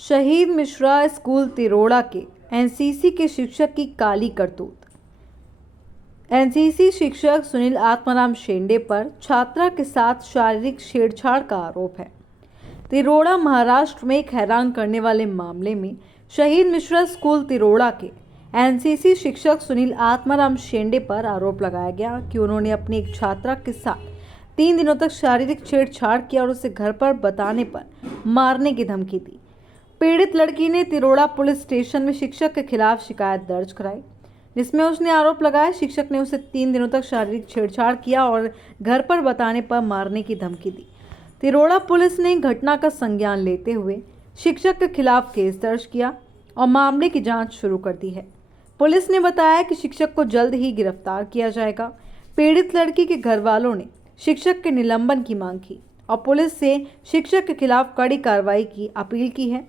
शहीद मिश्रा स्कूल तिरोड़ा के एनसीसी के शिक्षक की काली करतूत। एनसीसी शिक्षक सुनील आत्माराम शेंडे पर छात्रा के साथ शारीरिक छेड़छाड़ का आरोप है। तिरोड़ा महाराष्ट्र में एक हैरान करने वाले मामले में शहीद मिश्रा स्कूल तिरोड़ा के एनसीसी शिक्षक सुनील आत्माराम शेंडे पर आरोप लगाया गया कि उन्होंने अपनी एक छात्रा के साथ 3 दिनों तक शारीरिक छेड़छाड़ किया और उसे घर पर बताने पर मारने की धमकी दी। पीड़ित लड़की ने तिरोड़ा पुलिस स्टेशन में शिक्षक के खिलाफ शिकायत दर्ज कराई, जिसमें उसने आरोप लगाया शिक्षक ने उसे 3 दिनों तक शारीरिक छेड़छाड़ किया और घर पर बताने पर मारने की धमकी दी। तिरोड़ा पुलिस ने घटना का संज्ञान लेते हुए शिक्षक के खिलाफ केस दर्ज किया और मामले की जांच शुरू कर दी है। पुलिस ने बताया कि शिक्षक को जल्द ही गिरफ्तार किया जाएगा। पीड़ित लड़की के घर वालों ने शिक्षक के निलंबन की मांग की और पुलिस से शिक्षक के खिलाफ कड़ी कार्रवाई की अपील की है।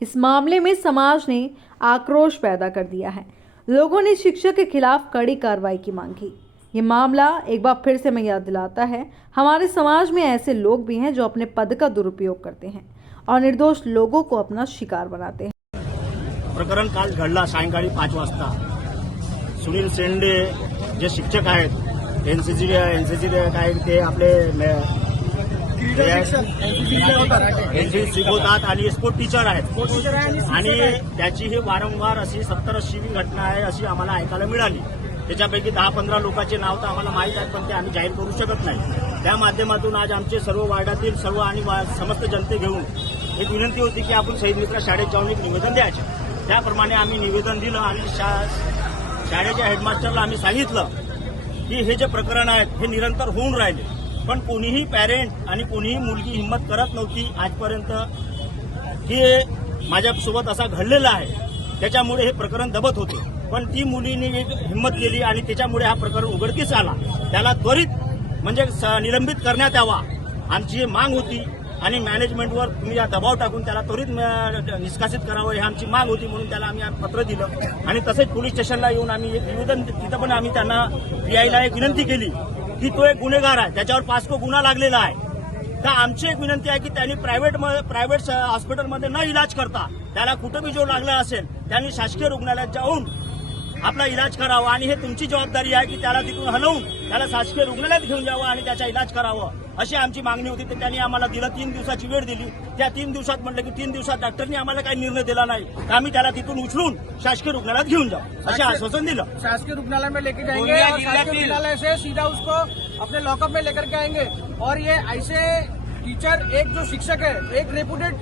इस मामले में समाज ने आक्रोश पैदा कर दिया है। लोगों ने शिक्षक के खिलाफ कड़ी कार्रवाई की मांग की। ये मामला एक बार फिर से मैं याद दिलाता है, हमारे समाज में ऐसे लोग भी हैं जो अपने पद का दुरुपयोग करते हैं और निर्दोष लोगों को अपना शिकार बनाते हैं। प्रकरण काल घडला सायंकाळी 5 वाजता। सुनील शेंडे जे शिक्षक आहेत एनसीसी काय ते आपले एनसीसी शिकवतात आणि स्पोर्ट टीचर आहेत आणि त्याची ही वारंवार अशी 70-80वी घटना आहे अशी आम्हाला ऐकायला मिळाली। त्याच्यापैकी 10-15 लोकांचे नाव तर आम्हाला माहीत आहेत, पण ते आम्ही जाहीर करू शकत नाही। त्या माध्यमातून आज आमचे सर्व वार्डातील सर्व आणि समस्त जनते घेऊन एक विनंती होती की आपण शहीद मित्र शाळेत जाऊन एक निवेदन द्यायचे। त्याप्रमाणे आम्ही निवेदन दिलं आणि शाळेच्या हेडमास्टरला आम्ही सांगितलं की हे जे प्रकरण आहेत हे निरंतर होऊन राहिले, पण कोणीही पॅरेंट आणि कोणीही मुलगी हिंमत करत नव्हती आजपर्यंत की माझ्यासोबत असा घडलेला आहे, त्याच्यामुळे हे प्रकरण दबत होते। पण ती मुलीने एक हिंमत केली आणि त्याच्यामुळे हा प्रकरण उघडकीस आला। त्याला त्वरित म्हणजे निलंबित करण्यात यावा आमची ही माग होती आणि मॅनेजमेंटवर तुम्ही या दबाव टाकून त्याला त्वरित निष्कासित करावं ही आमची माग होती, म्हणून त्याला आम्ही पत्र दिलं आणि तसेच पोलीस स्टेशनला येऊन आम्ही एक निवेदन तिथं पण आम्ही त्यांना पीआयला एक विनंती केली की तो एक गुन्हेगार आहे, त्याच्यावर 5 गुन्हा लागलेला आहे। तर आमची एक विनंती आहे की त्यांनी प्रायव्हेट हॉस्पिटलमध्ये न इलाज करता त्याला कुठं भी जो लागला असेल त्यांनी शासकीय रुग्णालयात जाऊन आपला इलाज करावा आणि हे तुमची जबाबदारी आहे की त्याला तिथून हलवून त्याला शासकीय रुग्णालयात घेऊन जावं आणि त्याचा इलाज करावं अशी आमची मागणी होती। तर त्यांनी आम्हाला दिलं 3 दिवसाची वेळ दिली। त्या 3 दिवसात म्हटलं की 3 दिवसात डॉक्टरनी आम्हाला काही निर्णय दिला नाही तर आम्ही त्याला तिथून उचलून शासकीय रुग्णालयात घेऊन जाऊ असे आश्वासन दिलं। शासकीय रुग्णालय में लेके जाएंगे और शासकीय रुग्णालय से सीधा उसको अपने लॉकअप में लेकर के आएंगे। और ये ऐसे टीचर एक जो शिक्षक है एक रेपुटेड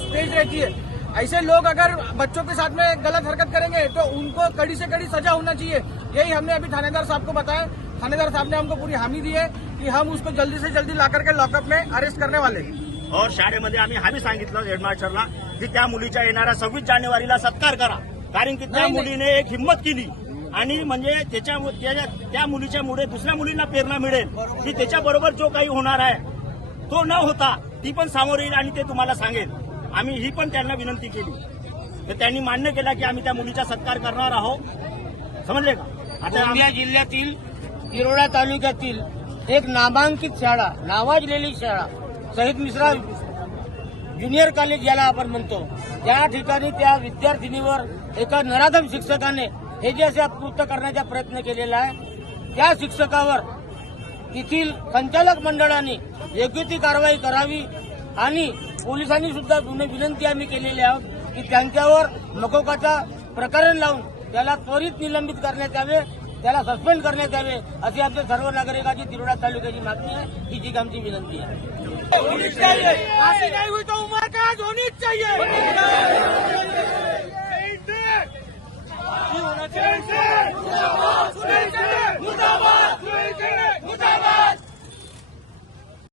स्टेज रहती है, ऐसे लोग अगर बच्चों के साथ में गलत हरकत करेंगे तो उनको कड़ी से कड़ी सजा होना चाहिए। यही हमने अभी थानेदार साहब को बताया। थानेदार साहब ने हमको पूरी हामी दी है कि हम उसको जल्दी से जल्दी ला करके लॉकअप में अरेस्ट करने वाले। और शाळेमध्ये आम्ही हामी सांगितलं हेडमास्टरला की त्या मुलीच्या येणाऱ्या 26 जानेवारीला सत्कार करा, कारण की त्या मुलीने एक हिंमत केली आणि म्हणजे त्या मुलीच्या मुळे दुसऱ्या मुलींना प्रेरणा मिळेल की त्याच्याबरोबर जो काही होणार आहे तो न होता ती पण सामोर येईल आणि ते तुम्हाला सांगेल। आम्ही ही पण त्यांना विनंती केली तर त्यांनी मान्य केला की आम्ही त्या मुलीचा सत्कार करणार आहोत, समजले का। आता गोंदिया जिल्ह्यातील तिरोडा तालुक्यातील एक नामांकित शाळा नावाजलेली शाळा शहीद मिश्रा ज्युनियर कॉलेज याला आपण म्हणतो, त्या ठिकाणी त्या विद्यार्थिनीवर एका नराधम शिक्षकाने हे जे असे कृत्य करण्याचा प्रयत्न केलेला आहे, त्या शिक्षकावर तेथील संचालक मंडळाने योग्य ती कारवाई करावी आणि पोलिसांनी सुद्धा विनंती आम्ही केलेली आहोत की त्यांच्यावर मकोकाचा प्रकरण लावून त्याला त्वरित निलंबित करण्यात यावे, त्याला सस्पेंड करण्यात यावे अशी आमच्या सर्व नागरिकांची तिरोडा तालुक्याची मागणी आहे, ही जी आमची विनंती आहे। फांसी नहीं हुई तो उम्र कैद होनी चाहिए।